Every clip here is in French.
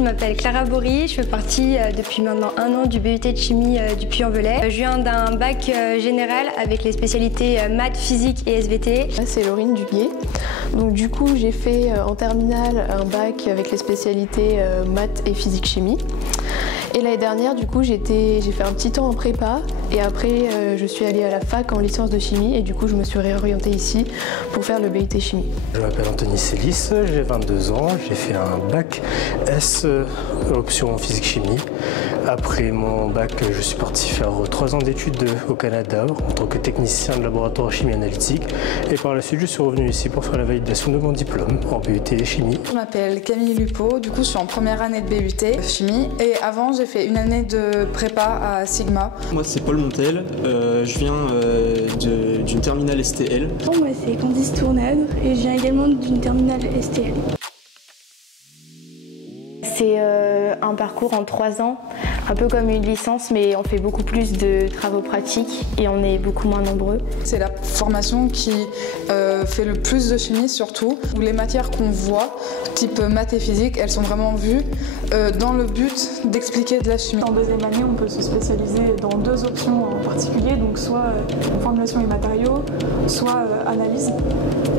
Je m'appelle Clara Bory, je fais partie depuis maintenant 1 an du BUT de chimie du Puy-en-Velay. Je viens d'un bac général avec les spécialités maths, physique et SVT. C'est Laurine Duguet. Donc du coup j'ai fait en terminale un bac avec les spécialités maths et physique-chimie. Et l'année dernière du coup j'ai fait un petit temps en prépa et après je suis allée à la fac en licence de chimie et du coup je me suis réorientée ici pour faire le BUT chimie. Je m'appelle Anthony Célis, j'ai 22 ans, j'ai fait un bac S option physique-chimie. Après mon bac, je suis parti faire 3 ans d'études au Canada en tant que technicien de laboratoire chimie analytique et par la suite je suis revenu ici pour faire la validation de mon diplôme en BUT chimie. Je m'appelle Camille Lupo, du coup je suis en première année de BUT chimie et avant j'ai fait une année de prépa à Sigma. Moi c'est Paul Montel, je viens d'une terminale STL. Moi c'est Candice Tournade et je viens également d'une terminale STL. C'est un parcours en 3 ans, un peu comme une licence, mais on fait beaucoup plus de travaux pratiques et on est beaucoup moins nombreux. C'est la formation qui fait le plus de chimie surtout, où les matières qu'on voit, type maths et physique, elles sont vraiment vues dans le but d'expliquer de la chimie. En deuxième année, on peut se spécialiser dans 2 options en particulier, donc soit formulation et matériaux, soit analyse.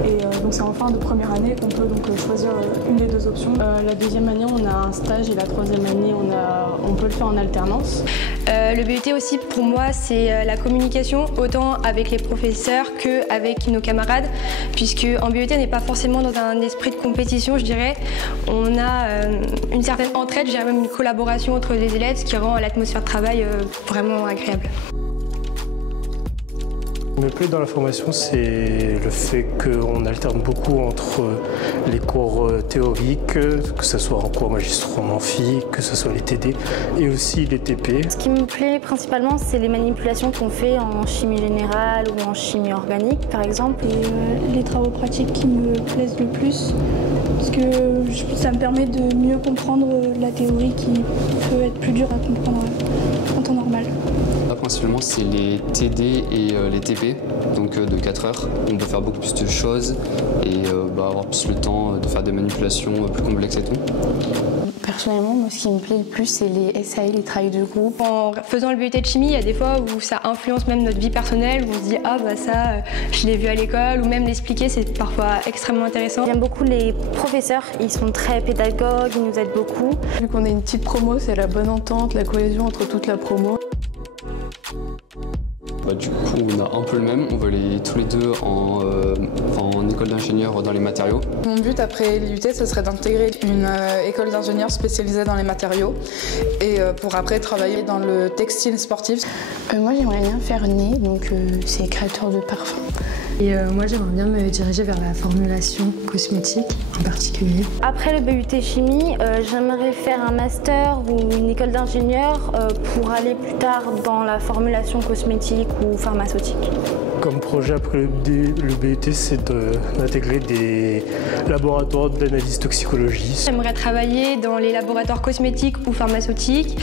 Et donc c'est en fin de première année qu'on peut donc choisir une des 2 options. La deuxième année on a un stage et la troisième année on peut le faire en alternance. Le BUT aussi pour moi c'est la communication autant avec les professeurs qu'avec nos camarades puisque en BUT on n'est pas forcément dans un esprit de compétition je dirais. On a une certaine entraide, j'ai même une collaboration entre les élèves ce qui rend l'atmosphère de travail vraiment agréable. Ce qui me plaît dans la formation, c'est le fait qu'on alterne beaucoup entre les cours théoriques, que ce soit en cours magistraux en amphi, que ce soit les TD et aussi les TP. Ce qui me plaît principalement, c'est les manipulations qu'on fait en chimie générale ou en chimie organique, par exemple. Et les travaux pratiques qui me plaisent le plus, parce que ça me permet de mieux comprendre la théorie qui peut être plus dure à comprendre en temps normal. Là, principalement, c'est les TD et les TP, donc de 4 heures. On peut faire beaucoup plus de choses et avoir plus le temps de faire des manipulations plus complexes et tout. Personnellement, moi, ce qui me plaît le plus, c'est les SAE, les travails de groupe. En faisant le BUT de chimie, il y a des fois où ça influence même notre vie personnelle, où on se dit « Ah bah ça, je l'ai vu à l'école » ou même l'expliquer, c'est parfois extrêmement intéressant. J'aime beaucoup les professeurs, ils sont très pédagogues, ils nous aident beaucoup. Vu qu'on est une petite promo, c'est la bonne entente, la cohésion entre toute la promo. Du coup, on a un peu le même. On va aller tous les deux en école d'ingénieur dans les matériaux. Mon but après l'IUT, ce serait d'intégrer une école d'ingénieur spécialisée dans les matériaux et pour après travailler dans le textile sportif. Moi, j'aimerais bien faire nez, donc c'est créateur de parfums. Et moi, j'aimerais bien me diriger vers la formulation cosmétique en particulier. Après le BUT chimie, j'aimerais faire un master ou une école d'ingénieur pour aller plus tard dans la formulation cosmétique ou pharmaceutique. Comme projet après le BUT, c'est d'intégrer des laboratoires d'analyse toxicologie. J'aimerais travailler dans les laboratoires cosmétiques ou pharmaceutiques.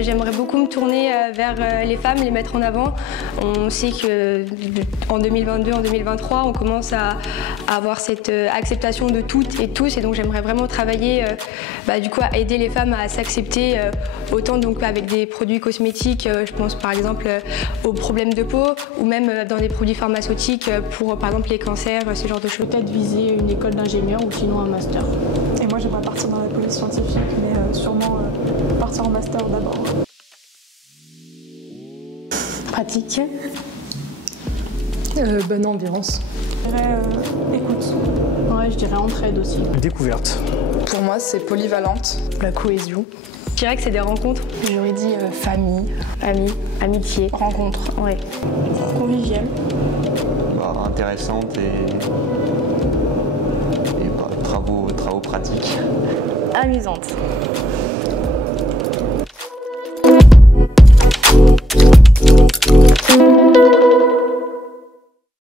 J'aimerais beaucoup me tourner vers les femmes, les mettre en avant. On sait qu'en 2022, en 2023, on commence à avoir cette acceptation de toutes et tous et donc j'aimerais vraiment travailler du coup, à aider les femmes à s'accepter autant donc avec des produits cosmétiques, je pense par exemple aux problèmes de peau ou même dans des produits pharmaceutiques pour par exemple les cancers, ce genre de choses. Peut-être viser une école d'ingénieur ou sinon un master. Et moi j'aimerais partir dans la police scientifique, mais sûrement partir en master d'abord. Pratique. Bonne ambiance. Je dirais écoute. Ouais, je dirais entraide aussi. Découverte. Pour moi, c'est polyvalente. La cohésion. Je dirais que c'est des rencontres. J'aurais dit famille, amis, amitié, rencontre. Ouais. Convivial. Intéressante et travaux pratiques. Amusante.